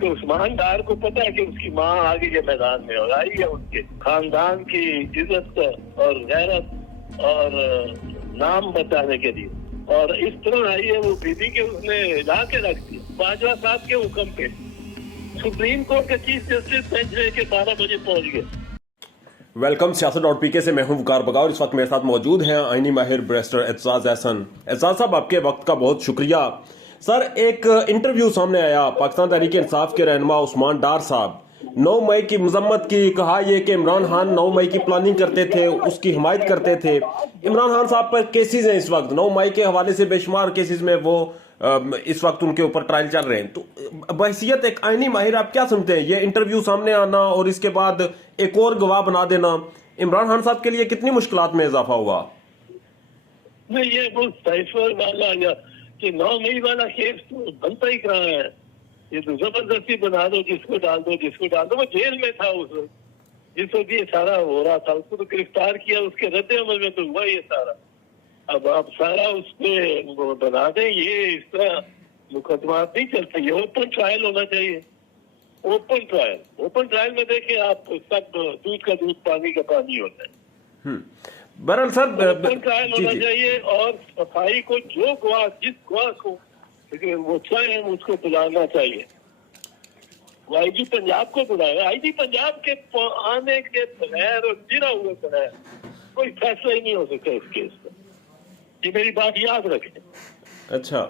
तो उस्मान डार को पता है कि उसकी माँ आगे के मैदान में और आई है उनके खानदान की इज्जत और गैरत और नाम बचाने के लिए, और इस तरह आई है वो बीबी के उसने ला के रख दिया। बाजवा साहब के हुक्म पे सुप्रीम कोर्ट के चीफ जस्टिस बेंच के 12 बजे पहुंच गए। वेलकम सियासत.pk से मैं हूं वकार बगौर। इस वक्त मेरे साथ मौजूद हैं आईनी माहिर बैरिस्टर एतजाज अहसन। एतजाज साहब, आपके वक्त का बहुत शुक्रिया। सर, एक इंटरव्यू सामने आया पाकिस्तान तहरीक इंसाफ के रहनुमा उस्मान डार साहब 9 मई की मजम्मत की। कहा यह कि इमरान खान 9 मई की प्लानिंग करते थे, उसकी हिमायत करते थे। इमरान खान साहब पर केसेस हैं इस वक्त 9 मई के हवाले से बेशुमार केसेस में वो इस वक्त उनके ऊपर ट्रायल चल रहे हैं। तो बहसियत एक आईनी माहिर आप क्या सुनते हैं, ये इंटरव्यू सामने आना और इसके बाद एक और गवाह बना देना इमरान खान साहब के लिए कितनी मुश्किलात में इजाफा हुआ? नहीं, ये वो साइफर वाला या कि 9 मई वाला केस तो बनता ही कहाँ है। ये तो जबरदस्ती बना दो, जिसको डाल दो जिसको डाल दो। वो जेल में था उस वक्त, जिस वक्त ये सारा हो रहा था। उसको तो गिरफ्तार किया, उसके रद्द अमल में तो हुआ ये सारा। अब आप सारा उस पे बना दें, ये इस तरह मुकदमा नहीं चलता। ये ओपन ट्रायल होना चाहिए। ओपन ट्रायल में देखें आप, सब दूध का दूध पानी का पानी होता है। बहरहाल सर, ओपन ट्रायल होना चाहिए और सफाई को जो गवाह, जिस गवाह को वो चाहे उसको बुलाना चाहिए। वो आईजी पंजाब को बुलाया। आईजी पंजाब के आने के बगैर और गिरा हुए बगैर कोई फैसला ही नहीं हो सकता इस केस पर। ये मेरी बात याद रखें। अच्छा,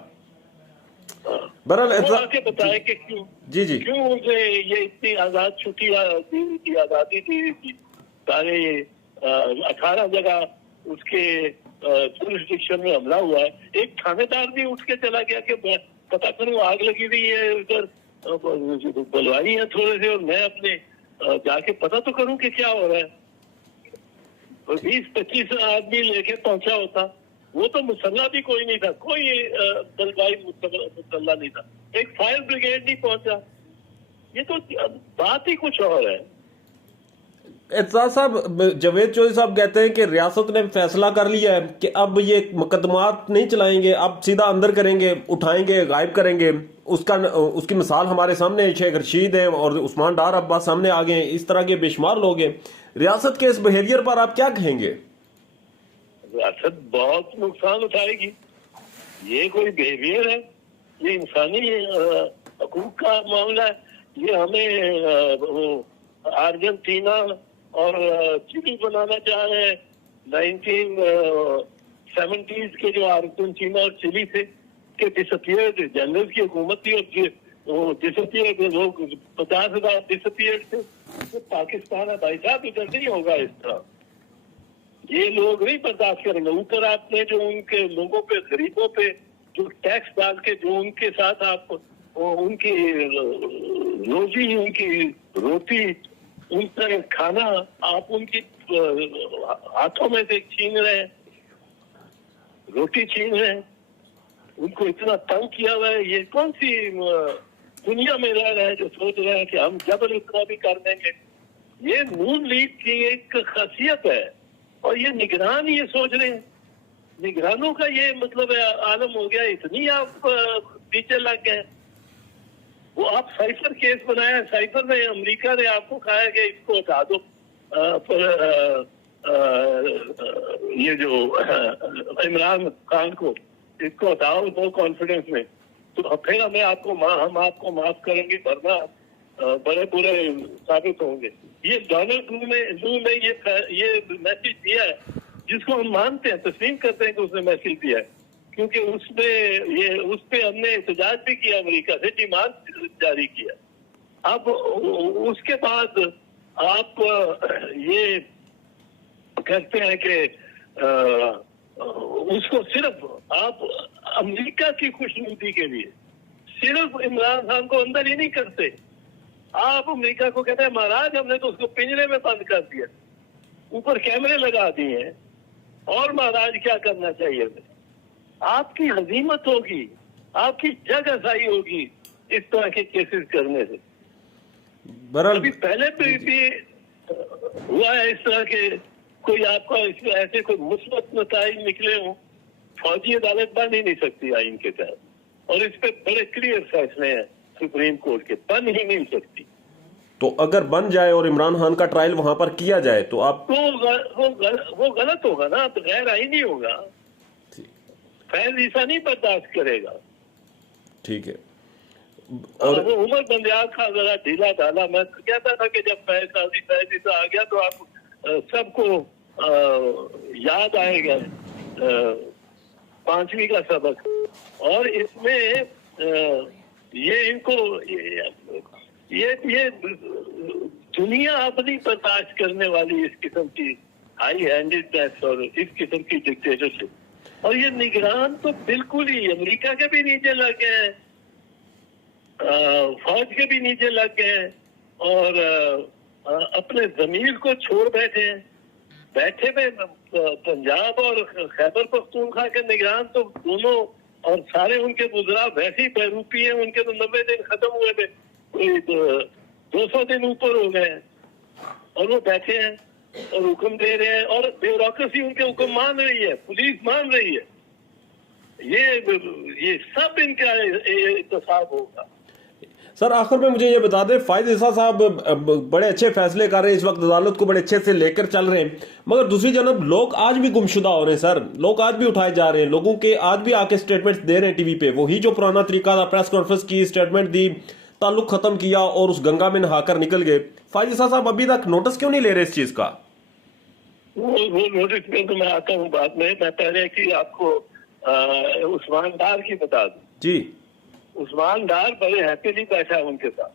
बहरहाल आके बताए कि क्यों मुझे ये इतनी आजाद छुट्टी की आजादी दी थी। सारे 18 जगह उसके जुरिस्डिक्शन में हमला हुआ है। एक थानेदार भी उठ के चला गया कि पता करूं आग लगी हुई है उधर, बुलवाई है थोड़े से और मैं अपने जाके पता तो करूं कि क्या हो रहा है। और 20-25 आदमी लेके पहुंचा होता, वो तो मुसल्ला भी कोई नहीं था, कोई बलवाई मुसल्ला नहीं था। एक फायर ब्रिगेड नहीं पहुंचा। ये तो बात ही कुछ और है। एतजाज साहब, जावेद चौधरी साहब कहते हैं कि रियासत ने फैसला कर लिया है कि अब ये मुकदमात नहीं चलाएंगे, अब सीधा अंदर करेंगे, उठाएंगे, गायब करेंगे। उसकी मिसाल हमारे सामने शेख रशीद है और उस्मान डार अब्बास सामने आ गए। इस तरह के बेशुमार लोग हैं। रियासत के इस बिहेवियर पर आप क्या कहेंगे? रियासत बहुत नुकसान उठाएगी। ये कोई बिहेवियर है? ये इंसानी हकूक का मामला है। ये हमें अर्जेंटीना और चिली बनाना चाह रहे हैं। 1970s के जो अर्जेंटीना और चिली थे के डिसअपियर्ड जनरल की हुकूमत थी और वो डिसअपियर्ड लोग 50,000 डिसअपियर्ड थे। तो पाकिस्तान है भाई साहब, इधर नहीं होगा इस तरह। ये लोग नहीं बर्दाश्त करेंगे। ऊपर आपने जो उनके लोगों पे, गरीबों पे जो टैक्स डाल के जो उनके साथ आप उनकी रोजी, उनकी रोटी, उनका खाना आप उनकी हाथों में से छीन रहे हैं, रोटी छीन रहे हैं। उनको इतना तंग किया हुआ है। ये कौन सी दुनिया में रह रहे हैं जो सोच रहे हैं कि हम जबर इतना भी कर देंगे? ये नून लीग की एक खासियत है। और ये निगरान ये सोच रहे हैं, निगरानों का ये मतलब आलम हो गया। इतनी आप पीछे लग गए। वो आप साइफर केस बनाया, साइफर में अमेरिका ने आपको कहा है कि इसको हटा दो। ये जो इमरान खान को, इसको हटाओ नो कॉन्फिडेंस में, तो फिर हम आपको माफ करेंगे, वरना बड़े बुरे साबित होंगे। ये डोनाल्ड ट्रम्प ने ये मैसेज दिया है, जिसको हम मानते हैं, तस्लीम करते हैं कि उसने मैसेज दिया है, क्योंकि उस पे हमने एहतजाज भी किया, अमेरिका से डिमांड जारी किया। अब उसके बाद आप ये कहते हैं कि उसको सिर्फ आप अमेरिका की खुशनुदी के लिए सिर्फ इमरान खान को अंदर ही नहीं करते। आप अमेरिका को कहते हैं महाराज हमने तो उसको पिंजरे में बंद कर दिया, ऊपर कैमरे लगा दिए हैं, और महाराज क्या करना चाहिए? आपकी हजीमत होगी, आपकी जग असाई होगी इस तरह के केसेस करने से। अभी पहले भी हुआ है इस तरह के, कोई आपका इसमें ऐसे कोई मुस्बत नताइज निकले हों, फौजी अदालत बन ही नहीं सकती आइन के तहत। और इस पे बड़े क्लियर फैसले हैं सुप्रीम कोर्ट के, बन ही नहीं सकती। तो अगर बन जाए और इमरान खान का ट्रायल वहां पर किया जाए तो आप तो वो गलत होगा ना, तो गैर आईनी होगा। फैज ईसा नहीं बर्दाश्त करेगा। ठीक है। और वो उमर बंदियाल का जरा ढीला ढाला। मैं कहता था कि जब फैज ईसा आ गया तो आप सबको याद आएगा 5वीं का सबक। और इसमें ये इनको ये दुनिया अपनी बर्दाश्त करने वाली इस किस्म की हाई हैंडेडनेस और इस किस्म की डिक्टेटरशिप। और ये निगरान तो बिल्कुल ही अमेरिका के भी नीचे लग गए हैं, फौज के भी नीचे लग गए हैं, और अपने जमीर को छोड़ बैठे हैं। बैठे में पंजाब और खैबर पख्तूनख्वा के निगरान तो दोनों और सारे उनके गुजरा वैसे ही बहरूपी हैं। उनके तो 90 दिन खत्म हुए थे, कोई 200 दिन ऊपर हो गए हैं, और वो बैठे हैं और हुक्म दे रहे हैं, और ब्यूरोक्रेसी उनके हुक्म मान रही है, पुलिस मान रही है। ये सब इनका इंतसाब होगा। सर आखिर में मुझे ये बता दें, फायद ईसा साहब बड़े अच्छे फैसले कर रहे हैं, इस वक्त अदालत को बड़े अच्छे से लेकर चल रहे हैं, मगर दूसरी जानब लोग आज भी गुमशुदा हो रहे हैं। सर लोग आज भी उठाए जा रहे हैं, लोगों के आज भी आके स्टेटमेंट्स दे रहे हैं टीवी पे। वही जो पुराना तरीका था, प्रेस कॉन्फ्रेंस की, स्टेटमेंट दी, ताल्लुक खत्म किया और उस गंगा में नहाकर निकल गए। फायद ईसा साहब अभी तक नोटिस क्यों नहीं ले रहे इस चीज का? वो नोटिस में तो मैं आता हूँ बाद में। मैं पहले की आपको उस्मान डार की बता दूं जी। उस्मान डार बड़े हैप्पीली बैठा है उनके साथ,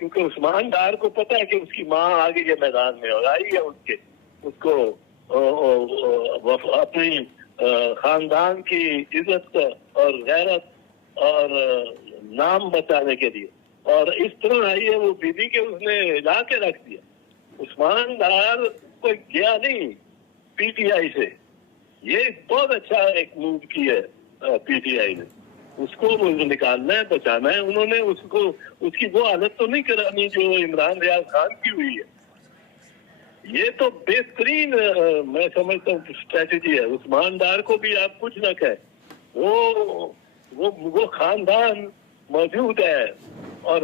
क्योंकि उस्मान डार को पता है कि उसकी माँ आ गई है मैदान में और आई है उसको अपनी खानदान की इज्जत और गैरत और नाम बचाने के लिए, और इस तरह आई है वो बीबी के उसने ला के रख दिया। उस्मान डार कोई गया नहीं पीटीआई से। ये बहुत अच्छा एक मूव किया है पीटीआई ने, उसको निकालना है, बचाना है। उन्होंने उसको उसकी वो हालत तो नहीं करानी जो इमरान रियाज खान की हुई है। ये तो बेहतरीन मैं समझता हूँ स्ट्रेटेजी है। उस्मान डार को भी आप कुछ न कहें, वो खानदान मौजूद है और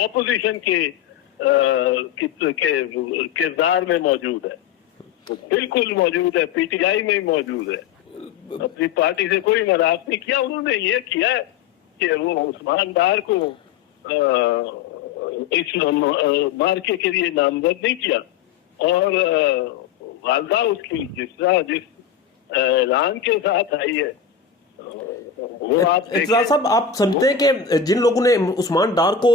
ऑपोजिशन के किरदार में मौजूद है, वो बिल्कुल मौजूद है, पीटीआई में ही मौजूद है। अपनी पार्टी से कोई नाराज नहीं किया। उन्होंने ये किया है कि वो उस्मान डार को इस मार्के के लिए नामजद नहीं किया, और वालदा उसकी जिस ऐलान के साथ आई है वो आप साहब आप समझते हैं कि जिन लोगों ने उस्मान डार को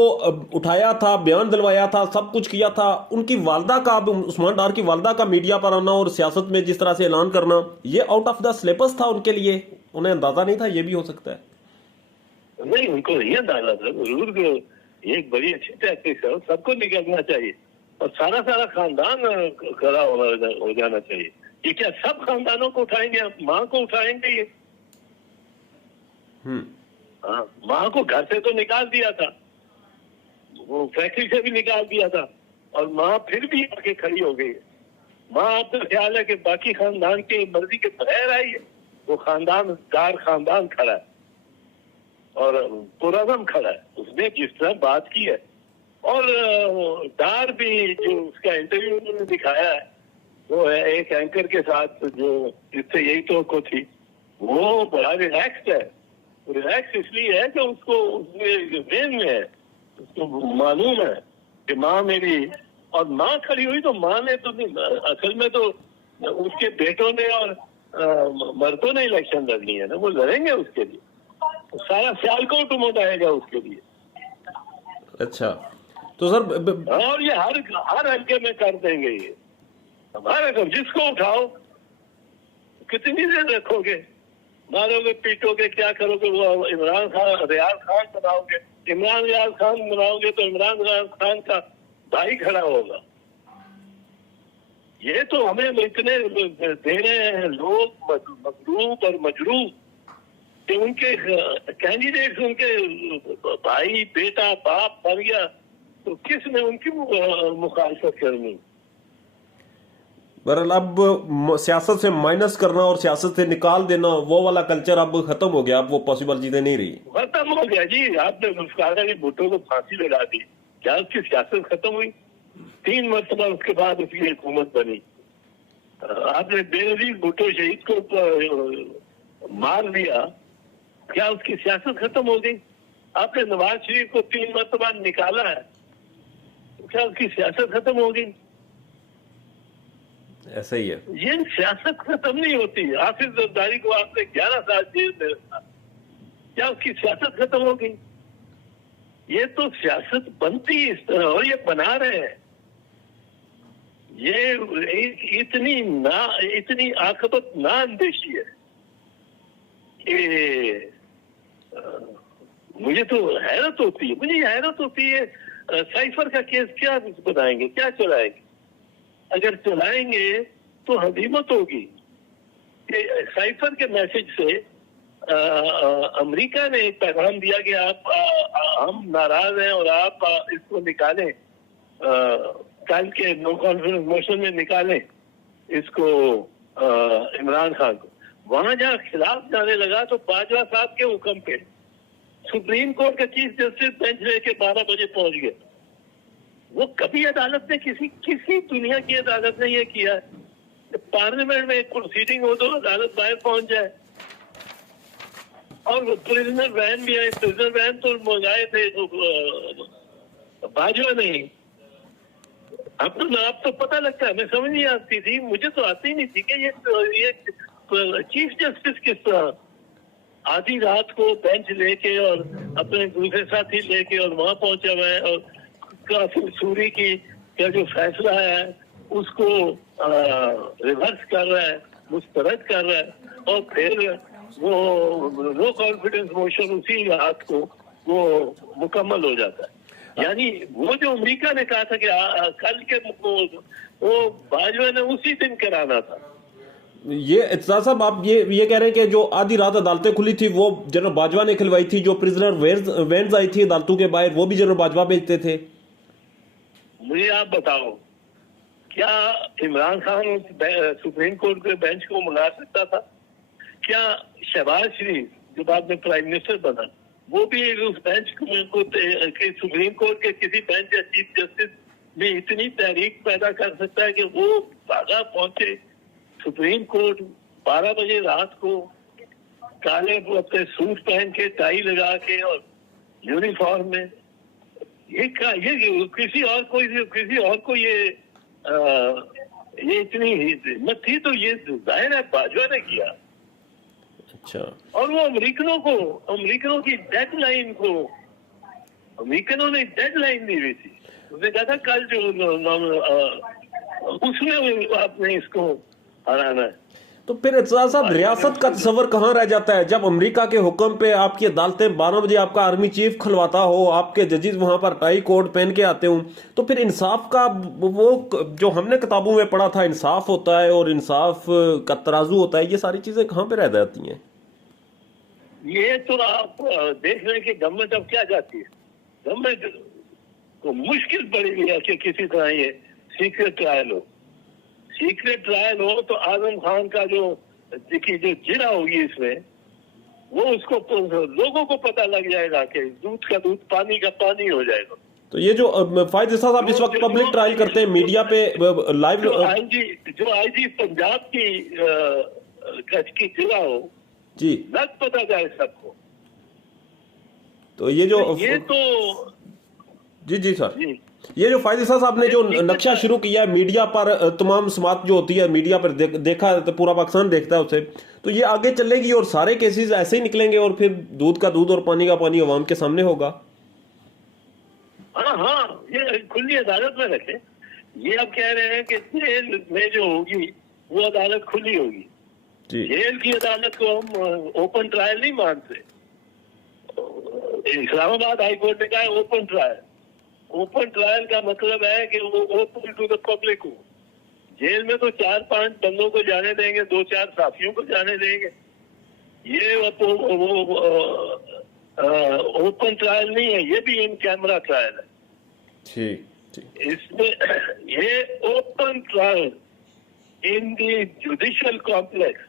उठाया था, बयान दिलवाया था, सब कुछ किया था, उनकी वालदा का, उस्मान डार की वालदा का मीडिया पर आना और सियासत में जिस तरह से ऐलान करना, ये आउट ऑफ द सिलेबस था उनके लिए? उन्हें अंदाजा नहीं था? ये भी हो सकता है। नहीं, उनको ये अंदाजा था जरूर। ये एक बड़ी अच्छी टैक्टिक है, सबको निकलना चाहिए और सारा खानदान खड़ा हो जाना चाहिए। ये क्या सब खानदानों को उठाएंगे? आप माँ को उठाएंगे? ये हाँ, माँ को घर से तो निकाल दिया था, वो फैक्ट्री से भी निकाल दिया था, और माँ फिर भी आके खड़ी हो गई है। माँ आपका ख्याल है कि बाकी खानदान की मर्जी के बगैर आई है? वो खानदान खड़ा है और पुरअज़म खड़ा है। उसने जिस तरह बात की है, और डार भी जो उसका इंटरव्यू उन्होंने दिखाया है, वो है एक एंकर के साथ जो जिससे यही तो थी, वो बड़ा रिलैक्स्ड है। रिलैक्स इसलिए है कि उसको उसमें वेन में है, उसको मालूम है कि माँ मेरी, और माँ खड़ी हुई तो माँ ने तो नहीं, असल में तो उसके बेटों ने और मर्दों ने इलेक्शन लड़नी है ना, वो लड़ेंगे उसके लिए, सारा सियालकोट उमड़ आएगा उसके लिए। अच्छा तो सर और ये हर हल्के में कर देंगे ये। हमारे जिसको उठाओ कितनी देर रखोगे, मारोगे, पीटोगे, क्या करोगे? वो इमरान खान रियाज खान बनाओगे, इमरान रियाज खान बनाओगे तो इमरान रियाज खान का भाई खड़ा होगा। ये तो हमें इतने दे रहे हैं लोग मगरूब और मजरूब कि उनके कैंडिडेट्स उनके भाई, बेटा, बाप बन गया, तो किसने उनकी मुखालफत करनी? बहरहाल अब सियासत से माइनस करना और सियासत से निकाल देना वो वाला कल्चर अब खत्म हो गया, अब वो पॉसिबल चीजें नहीं रही। खत्म हो गया जी। आपने मुस्काना की भुट्टो को फांसी लगा दी, क्या उसकी सियासत खत्म हुई? 3 मरतबा उसके बाद उसकी हुकूमत बनी। आपने बेनजीर भुट्टो शहीद को मार दिया, क्या उसकी सियासत खत्म हो गई? आपने नवाज शरीफ को 3 मरतबा निकाला है, तो क्या उसकी सियासत खत्म हो गई? ऐसा ही है। ये सियासत खत्म नहीं होती। हाफिज जरदारी को आपने 11 साल जेल में रखा, क्या उसकी सियासत खत्म हो गई? ये तो सियासत बनती इस तरह, और ये बना रहे हैं। ये इतनी आकबत ना अंदेशी है कि मुझे तो हैरत होती है। मुझे हैरत होती है, साइफर का केस क्या बनाएंगे, क्या चलाएंगे? अगर चलाएंगे तो हजीमत होगी कि साइफर के मैसेज से अमेरिका ने एक पैगाम दिया कि आप हम नाराज हैं और आप इसको निकालें, कल के नो कॉन्फिडेंस मोशन में निकालें इसको, इमरान खान को। वहां जहाँ खिलाफ जाने लगा तो बाजवा साहब के हुक्म पे सुप्रीम कोर्ट का चीफ जस्टिस बेंच लेके 12 बजे पहुंच गए। वो कभी अदालत ने किसी दुनिया की अदालत ने ये किया है? पार्लियामेंट में एक प्रोसीडिंग हो तो अदालत बाहर पहुंच जाए। और वो प्रिजनर वैन भी है, प्रिजनर वैन तो मंगाए थे बाजवा नहीं। अब तो पता लगता है, मैं समझ नहीं आती थी, मुझे तो आती नहीं थी कि ये चीफ जस्टिस किस तरह आधी रात को बेंच लेके और अपने दूसरे साथी लेके और वहां पहुंचा हुआ है, और काफिल सूरी की का जो फैसला है उसको रिवर्स कर रहा है, मुस्तरद कर रहा है, और फिर वो नो कॉन्फिडेंस मोशन उसी रात को वो मुकम्मल हो जाता है। यानी वो जो अमेरिका ने कहा था कि कल के वो बाजवा ने उसी दिन कराना था। ये इत्तेज़ाज़ साहब आप ये कह रहे हैं कि जो आधी रात अदालतें खुली थी वो जनरल बाजवा ने खिलवाई थी, जो प्रिजनर वैन्स आई थी अदालतों के बाहर वो भी जनरल बाजवा भेजते थे? मुझे आप बताओ, क्या इमरान खान सुप्रीम कोर्ट के बेंच को मंगा सकता था? क्या शहबाज शरीफ जो बाद में प्राइम मिनिस्टर बना वो भी उस बेंच को सुप्रीम कोर्ट के किसी बेंच या चीफ जस्टिस में इतनी तहरीक पैदा कर सकता है कि वो भागा पहुंचे सुप्रीम कोर्ट 12 बजे रात को, काले अपने सूट पहन के, टाई लगा के और यूनिफॉर्म में? ये किसी और को ये इतनी हिम्मत थी तो ये जाहिर है बाजवा ने किया। अच्छा। और वो अमेरिकनों की डेडलाइन को अमेरिकनों ने डेडलाइन दी हुई थी। उसने कहा था कल जो उसमें आपने इसको हराना है। तो फिर इत्तेज़ाज़ साहब रियासत का तस्वर कहाँ रह जाता है जब अमेरिका के हुक्म पे आपकी अदालतें 12 बजे आपका आर्मी चीफ खुलवाता हो, आपके जजेस वहां पर टाई कोट पहन के आते हो, तो फिर इंसाफ का वो जो हमने किताबों में पढ़ा था इंसाफ होता है और इंसाफ का तराजू होता है, ये सारी चीजें कहाँ पे रह जाती हैं? ये तो आप देख रहे हैं कि गवर्नमेंट अब क्या चाहती है। गवर्नमेंट को मुश्किल पड़ी हुई है कि किसी तरह ये सीक्रेट ट्रायल हो। सीक्रेट ट्रायल हो तो आजम खान का जो जिड़ा होगी इसमें, वो उसको लोगों को पता लग जाएगा कि दूध का दूध, पानी का पानी हो जाएगा। तो ये जो फायद साहब इस वक्त पब्लिक ट्रायल करते हैं मीडिया पे लाइव, जो आईजी पंजाब की जिला हो जी, लग पता जाए सबको। तो ये तो जी सर जी। ये जो फायदे साहब ने जो नक्शा शुरू किया है मीडिया पर, तमाम समात जो होती है मीडिया पर देखा तो पूरा पाकिस्तान देखता है उसे, तो ये आगे चलेगी और सारे केसेस ऐसे ही निकलेंगे और फिर दूध का दूध और पानी का पानी अवाम के सामने होगा। हाँ, ये खुली अदालत में रखे। ये अब कह रहे हैं कि जेल में जो होगी वो अदालत खुली होगी। जेल की अदालत को हम ओपन ट्रायल नहीं मानते। इस्लामाबाद हाईकोर्ट ने कहा है ओपन ट्रायल। ओपन ट्रायल का मतलब है कि वो ओपन टू द पब्लिक हो। जेल में तो 4-5 बंदों को जाने देंगे, 2-4 साथियों को जाने देंगे। ये ओपन ट्रायल नहीं है, ये भी इन कैमरा ट्रायल है। ठीक। इसमें ये open trial in the judicial complex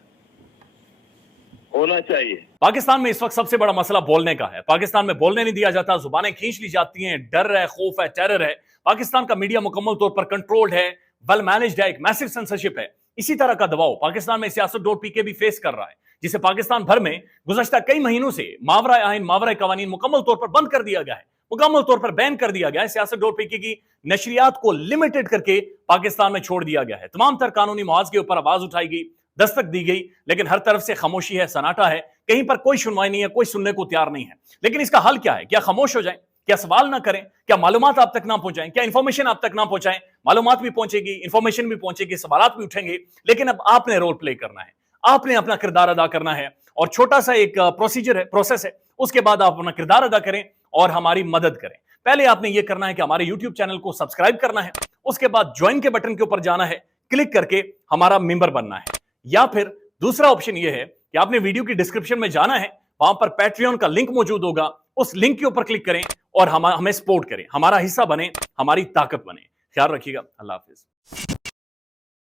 होना चाहिए। पाकिस्तान में इस वक्त सबसे बड़ा मसला बोलने का है। पाकिस्तान में बोलने नहीं दिया जाता, जुबानें खींच ली जाती हैं, डर है, खौफ है, टेरर है। पाकिस्तान का मीडिया मुकम्मल तौर पर कंट्रोल्ड है, वेल मैनेज्ड है, एक मैसिव सेंसरशिप है। इसी तरह का दबाव पाकिस्तान में सियासत.pk भी फेस कर रहा है, जिसे पाकिस्तान भर में गुज़श्ता कई महीनों से मावरा आइन, मावरा कवानीन मुकम्मल तौर पर बंद कर दिया गया है, मुकम्मल तौर पर बैन कर दिया गया है। सियासत.pk की नशरियात को लिमिटेड करके पाकिस्तान में छोड़ दिया गया है। तमाम तर कानूनी मुआवजे के ऊपर आवाज उठाई गई, दस्तक दी गई, लेकिन हर तरफ से खामोशी है, सन्नाटा है, कहीं पर कोई सुनवाई नहीं है, कोई सुनने को तैयार नहीं है। लेकिन इसका हल क्या है? क्या खामोश हो जाएं? क्या सवाल ना करें? क्या मालूमात आप तक ना पहुंचाएं? क्या इंफॉर्मेशन आप तक ना पहुंचाएं? मालूमात भी पहुंचेगी, इंफॉर्मेशन भी पहुंचेगी, सवालात भी उठेंगे, लेकिन अब आपने रोल प्ले करना है, आपने अपना किरदार अदा करना है। और छोटा सा एक प्रोसीजर है, प्रोसेस है, उसके बाद आप अपना किरदार अदा करें और हमारी मदद करें। पहले आपने यह करना है कि हमारे यूट्यूब चैनल को सब्सक्राइब करना है, उसके बाद ज्वाइन के बटन के ऊपर जाना है, क्लिक करके हमारा मेंबर बनना है। या फिर दूसरा ऑप्शन यह है कि आपने वीडियो की डिस्क्रिप्शन में जाना है, वहां पर पैट्रियन का लिंक मौजूद होगा, उस लिंक के ऊपर क्लिक करें और हमें सपोर्ट करें, हमारा हिस्सा बने, हमारी ताकत बने। ख्याल रखिएगा। अल्लाह हाफिज।